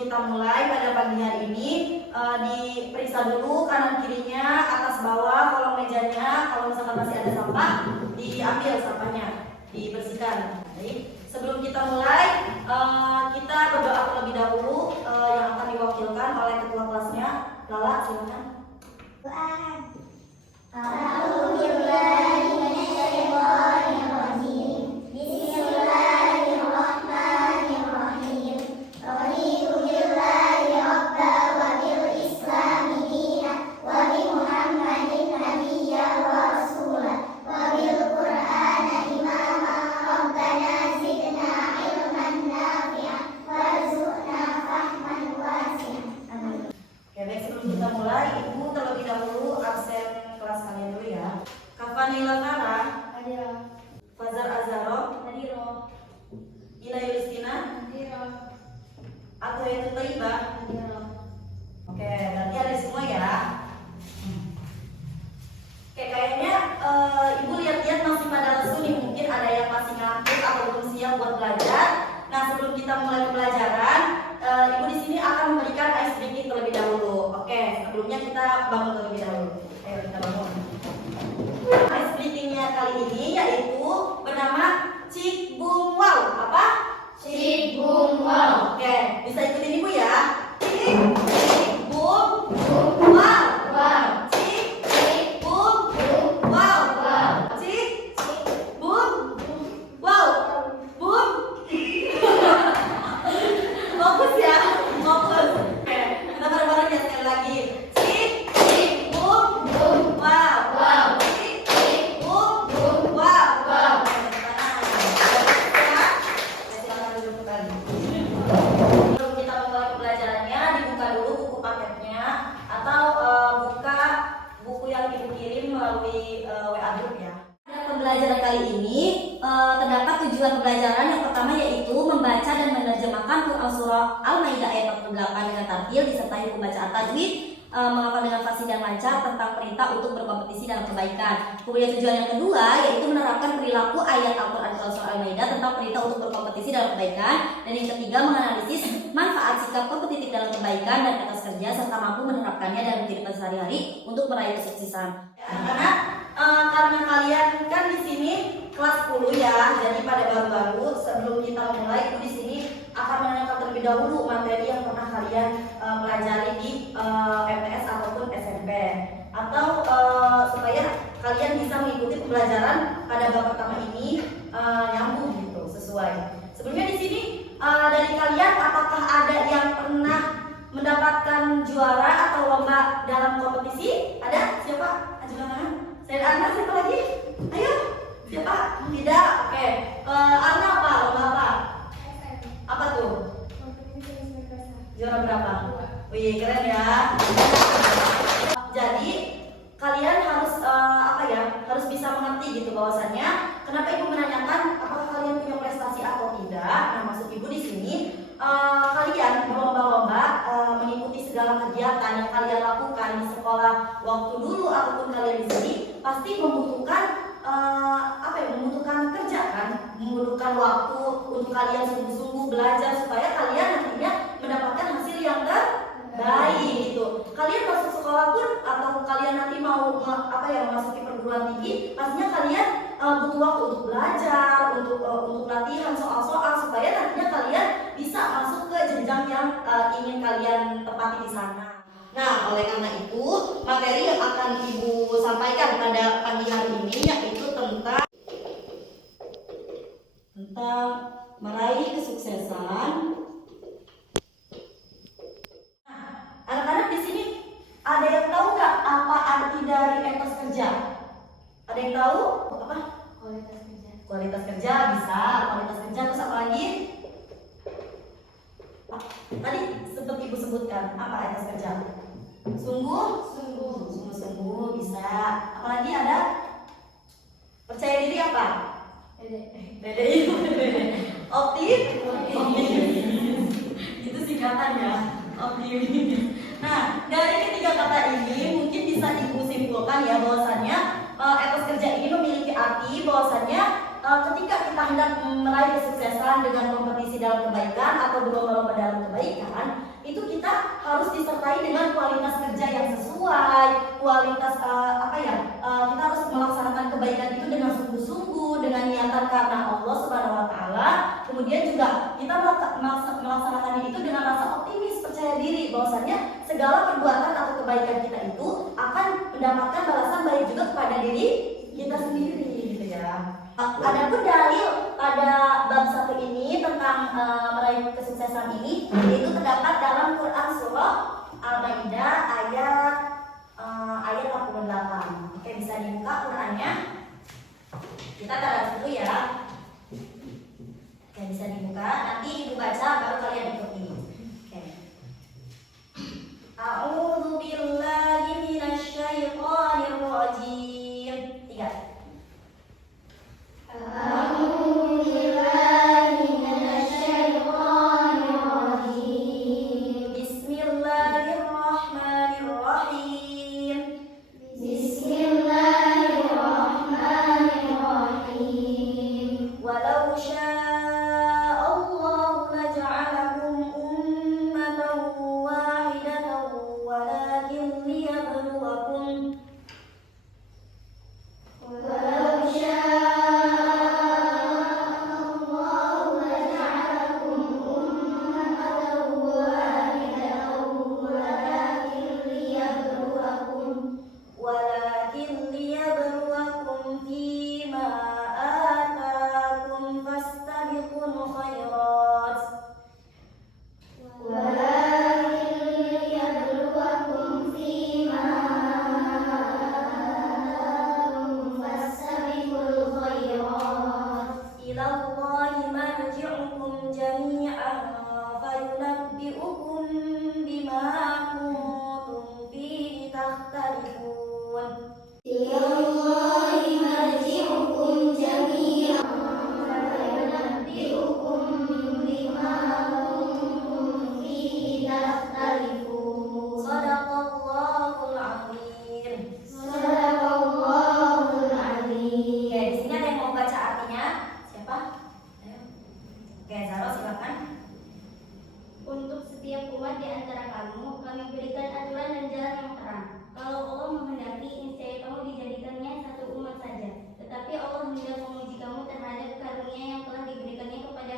kita mulai pada pagi hari ini, diperiksa dulu kanan kirinya, atas bawah, kolong mejanya. Kalau misalkan masih ada sampah, diambil sampahnya, dibersihkan. Baik. Sebelum kita mulai, kita berdoa terlebih dahulu yang akan diwakilkan oleh ketua kelasnya. Lala, silakan. Kita mulai, Ibu terlebih dahulu absen kelas kalian dulu ya. Kafanila Nara, Hadir. Fazar Azharo, Hadir. Ila Yulistina, Hadir. Athoyatu Thaibah. Hadir. Oke, berarti ada semua ya. Oke, kayaknya Ibu lihat-lihat masih pada lesu nih. Mungkin ada yang masih ngantuk atau belum siap buat belajar. Nah, sebelum kita mulai pembelajaran, Ibu di sini akan memberikan ice breaking terlebih dahulu. Oke, sebelumnya kita bangun terlebih dahulu. Ayo kita bangun. Ice breakingnya kali ini yaitu bernama Cik Bung Wow. Apa? Cik Bung Wow. Oke, bisa ikutin Ibu ya. Cik Bung Wow. Wow. Cik Bung Wow. Cik Bung Wow. Bung. Fokus ya, fokus. Oke, kita bareng-bareng ya sekali lagi. Cik Bung Wow. Cik Bung Wow. Ya, silakan duduk kembali. Sebelum kita mulai pembelajarannya, dibuka dulu buku paketnya atau buka buku yang Ibu kirim melalui WA group ya. Pada pembelajaran kali ini terdapat tujuan pembelajaran. Yang pertama yaitu membaca dan menerjemahkan Quran Surah Al-Maidah ayat 48 dengan tartil disertai pembacaan tajwid, menghafal dengan fasih dan lancar tentang perintah untuk berkompetisi dalam kebaikan. Kemudian tujuan yang kedua yaitu menerapkan perilaku ayat Al-Quran Surah Al-Maidah tentang perintah untuk berkompetisi dalam kebaikan. Dan yang ketiga menganalisis manfaat sikap kompetitif dalam kebaikan dan etos kerja serta mampu menerapkannya dalam kehidupan sehari-hari untuk meraih kesuksesan. Anak-anak, karena kalian kan di sini kelas 10 ya, jadi pada baru-baru sebelum kita mulai Ibu di sini akan menanyakan terlebih dahulu materi yang pernah kalian pelajari di MTS ataupun SMP, atau supaya kalian bisa mengikuti pembelajaran pada bab pertama ini nyambung gitu, sesuai. Sebelumnya di sini dari kalian apakah ada yang pernah mendapatkan juara atau lomba dalam kompetisi? Ada? Siapa? Ajukan tangan. Saya Arna, siapa lagi? Ayo. Siapa? Tidak. Oke. Arna apa? Lomba apa? Apa tuh? Juara berapa? Wih, keren ya. Jadi kalian harus harus bisa mengerti gitu bahwasannya kenapa Ibu menanyakan apakah kalian punya prestasi atau tidak. Nah, maksud Ibu di sini kalian berlomba-lomba mengikuti segala kegiatan yang kalian lakukan di sekolah waktu dulu ataupun kalian di sini pasti membutuhkan membutuhkan kerja kan, membutuhkan waktu untuk kalian sungguh-sungguh belajar supaya kalian nantinya mendapatkan hasil yang terbaik gitu. Kalian masuk sekolah pun atau kalian nanti mau memasuki perguruan tinggi, pastinya kalian butuh waktu untuk belajar, untuk latihan soal-soal supaya nantinya kalian bisa masuk ke jenjang yang ingin kalian tepati di sana. Nah, oleh karena itu, materi yang akan Ibu sampaikan pada pagi hari ini yaitu tentang meraih kesuksesan. Nah, anak-anak di sini ada yang tahu nggak apa arti dari etos kerja? Ada yang tahu apa? Kualitas kerja. Kualitas kerja bisa. Kualitas kerja terus apa lagi? Tadi sempat Ibu sebutkan apa etos kerja? Sungguh bisa. Apalagi ada? Percaya diri apa? Dede. Optimis. Itu singkatan ya. Optimis. Nah, dari ketiga kata ini mungkin bisa Ibu simpulkan ya bahwasannya etos kerja ini memiliki arti bahwasannya ketika kita hendak meraih kesuksesan dengan kompetisi dalam kebaikan atau berlomba-lomba dalam kebaikan, itu dengan rasa optimis, percaya diri bahwasanya segala perbuatan atau kebaikan kita itu akan mendapatkan balasan baik juga kepada diri kita sendiri gitu ya. Adapun dalil pada bab 1 ini tentang meraih kesuksesan ini itu terdapat dalam Quran surah Al-Maidah ayat 48. Oke, bisa dibuka Qurannya. Kita baca dulu ya. Oke, bisa dibuka. Nanti ibu baca baru kalian ikuti. Oke. A'udzu billahi minasyaitonir rajim. 3. Untuk setiap umat di antara kamu, kami berikan aturan dan jalan yang terang. Kalau Allah menghendaki, niscaya kamu dijadikannya satu umat saja. Tetapi Allah hendak menguji kamu terhadap karunia yang telah diberikannya kepada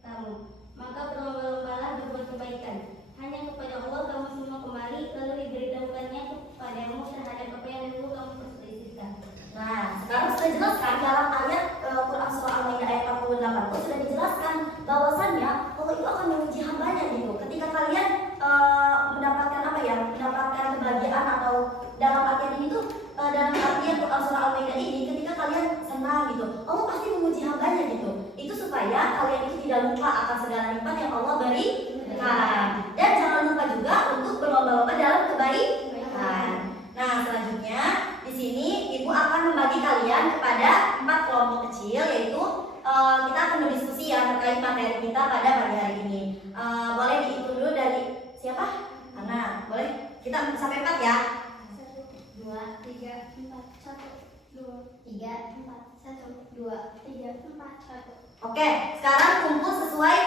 kamu. Maka berlomba-lombalah berbuat kebaikan. Hanya kepada Allah kamu semua kembali, lalu diberitahukannya kepadamu terhadap apa yang dulu kamu perselisihkan. Nah, sekarang sudah jelaskan dalam ayat Quran surah Al-Maidah ayat 48 itu sudah dijelaskan bahwasannya Allah itu akan menguji hambanya gitu. Ketika kalian mendapatkan apa ya, mendapatkan kebahagiaan atau dalam artian ini tuh dalam artian Quran surah Al-Maidah ini ketika kalian senang gitu, Allah pasti menguji hambanya gitu. Itu supaya kalian itu tidak lupa akan segala nikmat yang Allah berikan. Dan jangan lupa juga untuk berlomba-lomba dalam kebaikan. Nah, selanjutnya di sini ibu akan membagi kalian kepada 4 kelompok kecil, yaitu kita akan berdiskusi ya terkait materi kita pada pagi hari ini. Boleh dihitung dulu dari siapa? Ana, boleh? Kita sampai 4 ya. 1, 2, 3, 4, 1, 2, 3, 4, 1, 2, 3, 4, 1. Oke, sekarang kumpul sesuai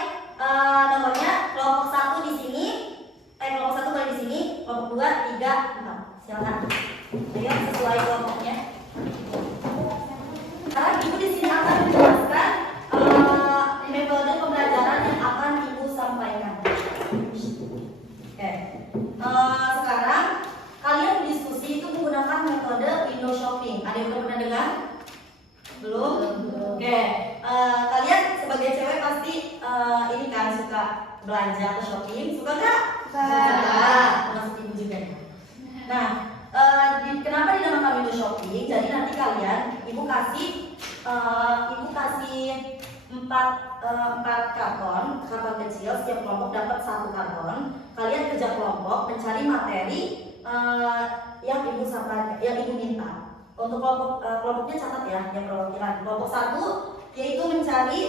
nomornya. Kelompok 1 di sini, kelompok 1 boleh di sini, kelompok 2, 3, 4. Silakan. Ayo sesuai kelompoknya. Sekarang ibu di sini akan menjelaskan metode pembelajaran yang akan ibu sampaikan. Oke. Sekarang kalian berdiskusi itu menggunakan metode window shopping. Ada yang pernah dengar? Belum? Oke. Kalian sebagai cewek pasti ini kan suka belanja atau shopping, suka nggak? Suka. Termasuk ibu juga. Nah, kenapa dinamakan window shopping? Jadi nanti kalian, ibu kasih 4 karton kecil, setiap kelompok dapat 1 karton. Kalian kerja kelompok mencari materi yang ibu sampaikan, yang ibu minta. Untuk kelompoknya catat ya, yang perwakilan. Kelompok 1 yaitu mencari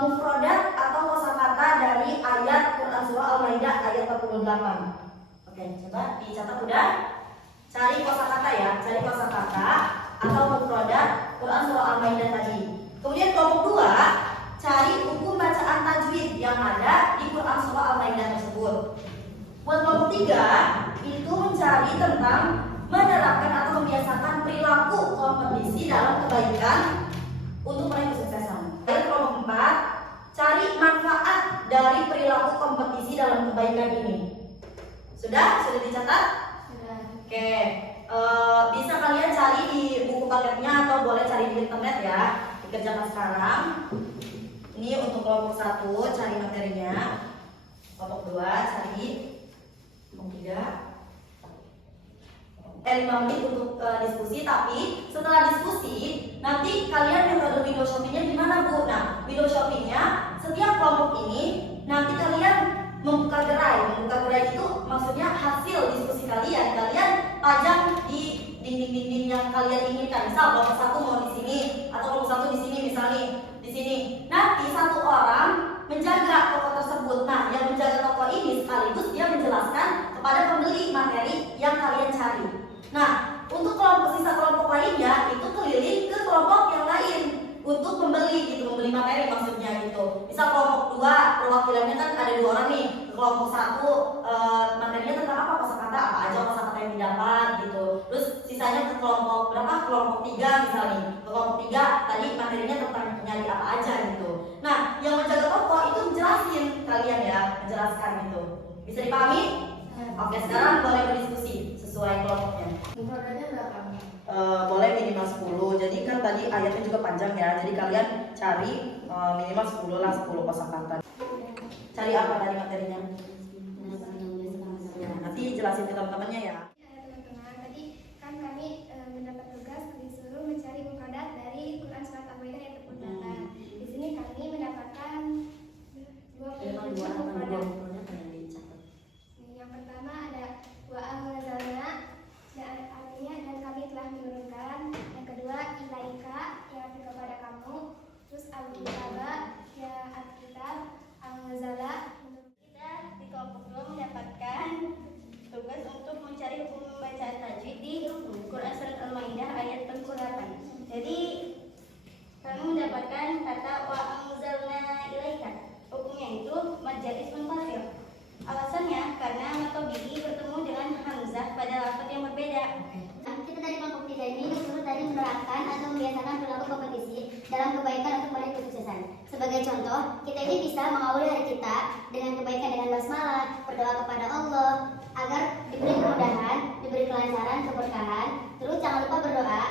mufrodat atau kosakata dari ayat Quran surah Al-Maidah ayat 48. Oke, coba dicatat udah. Cari kosakata ya, cari kosakata atau mufrodat Quran surah Al-Maidah tadi. Kemudian kelompok 2, cari hukum bacaan tajwid yang ada di Quran surah Al-Maidah tersebut. Buat kelompok 3, itu mencari tentang menerapkan atau membiasakan perilaku kompetisi dalam kebaikan untuk meraih kesuksesan. Dan kelompok 4, cari manfaat dari perilaku kompetisi dalam kebaikan ini. Sudah dicatat? Sudah. Oke, bisa kalian cari di buku paketnya atau boleh cari di internet ya. Dikerjakan sekarang. Ini untuk kelompok 1 cari materinya. Kelompok 2 cari. Kelompok 3 5 menit untuk diskusi, tapi setelah diskusi nanti kalian metode window shoppingnya gimana Bu? Nah, window shoppingnya setiap kelompok ini nanti kalian membuka gerai itu maksudnya hasil diskusi kalian pajang di dinding-dinding yang kalian inginkan. Misal kelompok 1 mau di sini atau kelompok 1 di sini, misalnya di sini. Nanti satu orang menjaga toko tersebut. Nah, yang menjaga toko ini sekaligus dia menjelaskan kepada pembeli materi yang kalian cari. Nah, untuk sisa kelompok lainnya itu keliling ke kelompok yang lain untuk membeli materi maksudnya gitu. Misal kelompok 2 perwakilannya kan ada 2 orang nih. Kelompok 1 materinya tentang apa, kosakata apa aja kosakata yang didapat gitu. Terus sisanya ke kelompok berapa? Kelompok 3 misalnya. Kelompok 3 tadi materinya tentang nyari apa aja gitu. Nah, yang menjaga toko itu menjelaskan kalian ya, menjelaskan gitu. Bisa dipahami? Oke, sekarang boleh berdiskusi sesuai kelompoknya. Infonya berapa? Boleh minimal 10. Jadi kan tadi ayatnya juga panjang ya. Jadi kalian cari minimal 10 lah, 10 kosakata. Cari apa tadi materinya? Ya, nanti jelasin ke teman-temannya ya. Teman-teman, tadi kan kami mendapat tugas disuruh mencari mukadat dari Quran Surat Al-Maidah ayat 28. Di sini kami mendapatkan 27 mukadat. Yang pertama ada wa anzalna, artinya dan kami telah menurunkan. Yang kedua ilaika, yang arti kepada kamu. Terus al-kitaba, ya al-kitab, al-nazala. Kita di kelompok 2 mendapatkan tugas untuk mencari hukum bacaan tajwid di Quran Surat Al-Maidah ayat 28. Jadi kami mendapatkan kata wa anzalna ilaika. Hukumnya itu mad ismun fa'il. Alasannya karena matobihi bertemu dengan hamzah pada lafaz yang berbeda. Kita dari kelompok 3 ini disuruh tadi menerapkan atau membiasakan perilaku kompetisi dalam kebaikan untuk meraih kesuksesan. Sebagai contoh, kita ini bisa mengawali hari kita dengan kebaikan dengan basmalah, berdoa kepada Allah agar diberi kemudahan, diberi kelancaran, keberkahan. Terus jangan lupa berdoa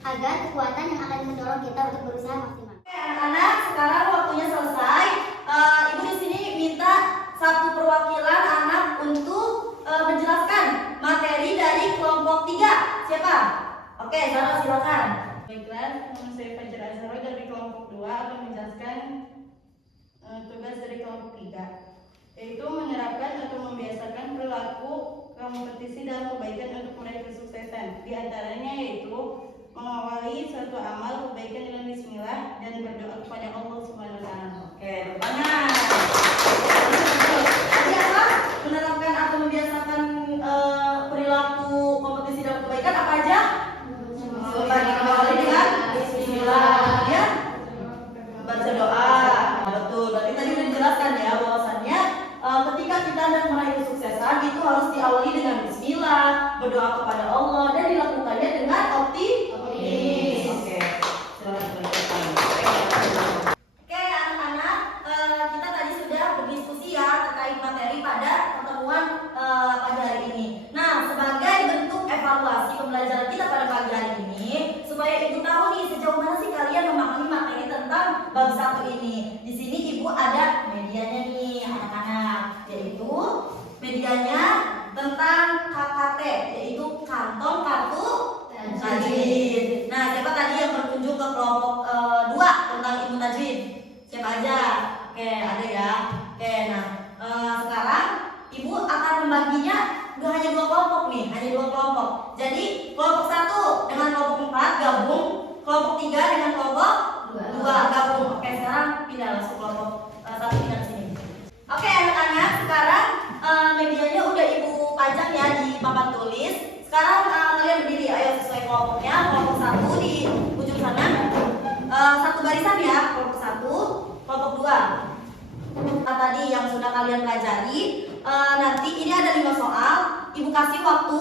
agar kekuatan yang akan mendorong kita untuk berusaha maksimal. Oke, anak-anak, sekarang waktunya selesai. Ibu di sini minta satu perwakilan anak untuk menjelaskan materi dari kelompok 3. Siapa? Oke, Zara silakan. Baiklah, nama saya Fajar Azharo dari kelompok 2 akan menjelaskan tugas dari kelompok 3, yaitu menerapkan atau membiasakan perilaku kompetisi dalam kebaikan untuk meraih kesuksesan. Di antaranya yaitu mengawali suatu amal kebaikan dengan bismillah dan berdoa kepada Allah Subhanahu wa taala. Oke, bertangan. Tadi apa? Menerapkan atau membiasakan perilaku kompetisi dalam kebaikan apa aja? Tadi awali dengan bismillah, kemudian baca doa. Betul. Berarti tadi sudah dijelaskan ya bahwasannya ketika kita hendak meraih kesuksesan itu harus diawali dengan bismillah, berdoa kepada Allah dan dilakukannya dengan optimis. Oke. Silakan. Oke, anak-anak, kita tadi sudah berdiskusi ya terkait materi pada pertemuan pada hari ini. Nah, sebagai bentuk evaluasi pembelajaran kita pada pagi hari ini, supaya ibu tahu nih sejauh mana sih kalian memahami materi tentang bab 1 ini. Di sini ibu ada medianya nih, anak-anak, yaitu medianya tentang KKT, yaitu kantong kartu tajwid. Nah, siapa tadi yang berkunjung ke kelompok 2 tentang ilmu tajwid? Siapa aja? Oke, ada ya. Oke, nah sekarang ibu akan membaginya hanya 2 kelompok nih, hanya 2 kelompok. Jadi kelompok 1 dengan kelompok 4 gabung, kelompok 3 dengan kelompok 2 gabung. Oke, sekarang pindah langsung kelompok 1 pindah ke sini. Oke, anak-anak, sekarang medianya udah ibu pajang ya di papan tulis. Sekarang kalian berdiri, ayo sesuai kelompoknya. Kelompok 1 di ujung sana. Satu barisan ya, kelompok 1, kelompok 2. Tadi yang sudah kalian pelajari, nanti ini ada 5 soal. Ibu kasih waktu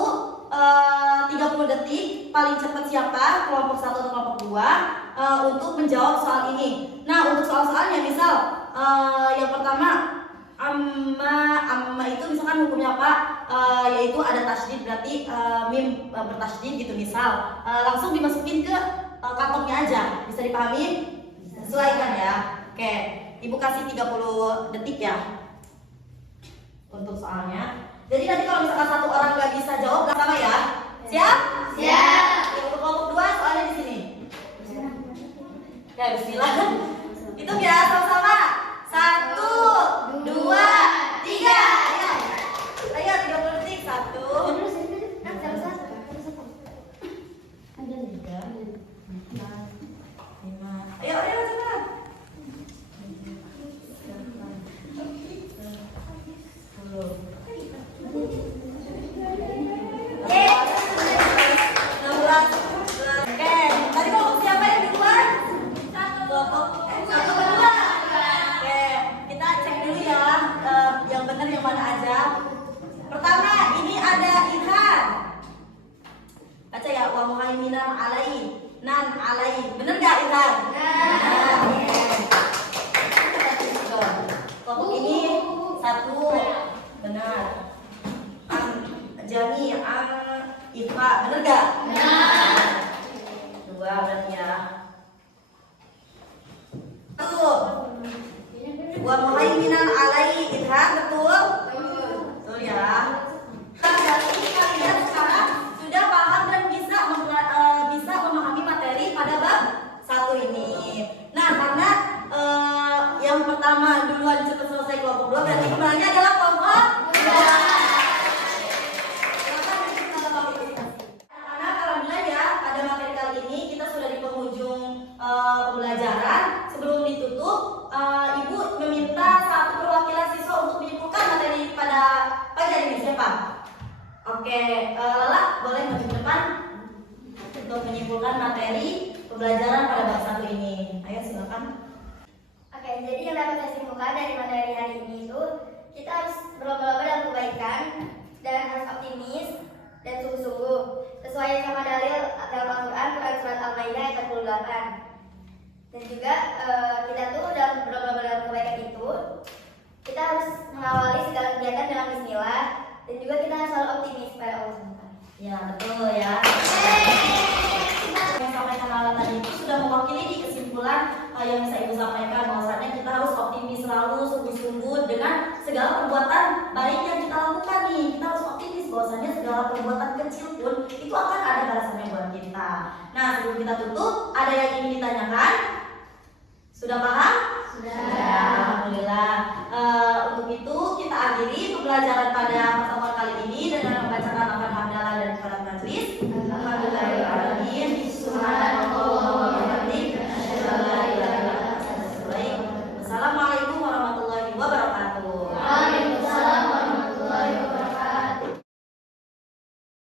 30 detik, paling cepat siapa, kelompok 1 atau kelompok 2 untuk menjawab soal ini. Nah, untuk soal-soalnya misal Yang pertama, amma itu misalkan hukumnya apa? Yaitu ada tasydid, berarti mim bertasydid gitu misal. Langsung dimasukin ke kantongnya aja. Bisa dipahami? Sesuaikan ya. Oke, Ibu kasih 30 detik ya untuk soalnya. Jadi nanti kalau misalkan satu orang nggak bisa jawab, sama ya. Siap? Siap. Untuk kelompok 2 soalnya di sini. Ya, bismillah. Itu ya sama-sama. 1, 2, 3. Ayo. Ayo 30 detik. 1. Ayo, ayo cepat. Oke, tadi kelompok siapa yang duluan? Kelompok satu kedua. Oke, kita cek dulu ya yang benar yang mana aja. Pertama, ini ada Ilhan. Baca ya, wa muhaiminan alai. Nan alai. Benar enggak Ilhan? Benar. Kelompok ini 1. Benar. Jami Ifa. Benar enggak? Benar. 2 berarti ya. Betul. Wa muhaiminan alai Ilhan, betul? Betul ya. Berarti kalian sekarang sudah paham dan bisa memahami materi pada bab 1 ini. Nah, karena yang pertama duluan cepat selesai kelompok 2, berarti kembalinya adalah kelompok 2. Karena alhamdulillah ya, pada materi kali ini kita sudah di penghujung pembelajaran. Sebelum ditutup, Ibu meminta satu perwakilan siswa untuk menyimpulkan materi pada pagi hari ini. Siapa? Oke, Lala boleh maju ke depan untuk menyimpulkan materi pembelajaran pada bab 1 ini. Ayo silakan. Oke, jadi yang dapat saya simpulkan dari materi hari ini itu kita harus berlomba-lomba dalam kebaikan dan harus optimis dan sungguh-sungguh sesuai sama dalil dalam Al-Quran surat Al-Maidah ayat 48. Dan juga kita tuh dalam berlomba-lomba dalam kebaikan itu kita harus mengawali segala kegiatan dengan Bismillah dan juga kita harus selalu optimis pada Allah SWT. Ya, betul ya. Yang sampaikan Lala tadi itu sudah mewakili di kesimpulan yang bisa Ibu sampaikan, bahwasanya kita harus optimis selalu, sungguh-sungguh dengan segala perbuatan baik yang kita lakukan nih. Kita harus optimis bahwasanya segala perbuatan kecil pun itu akan ada balasannya buat kita. Nah, sebelum kita tutup, ada yang ingin ditanyakan? Sudah paham? Sudah.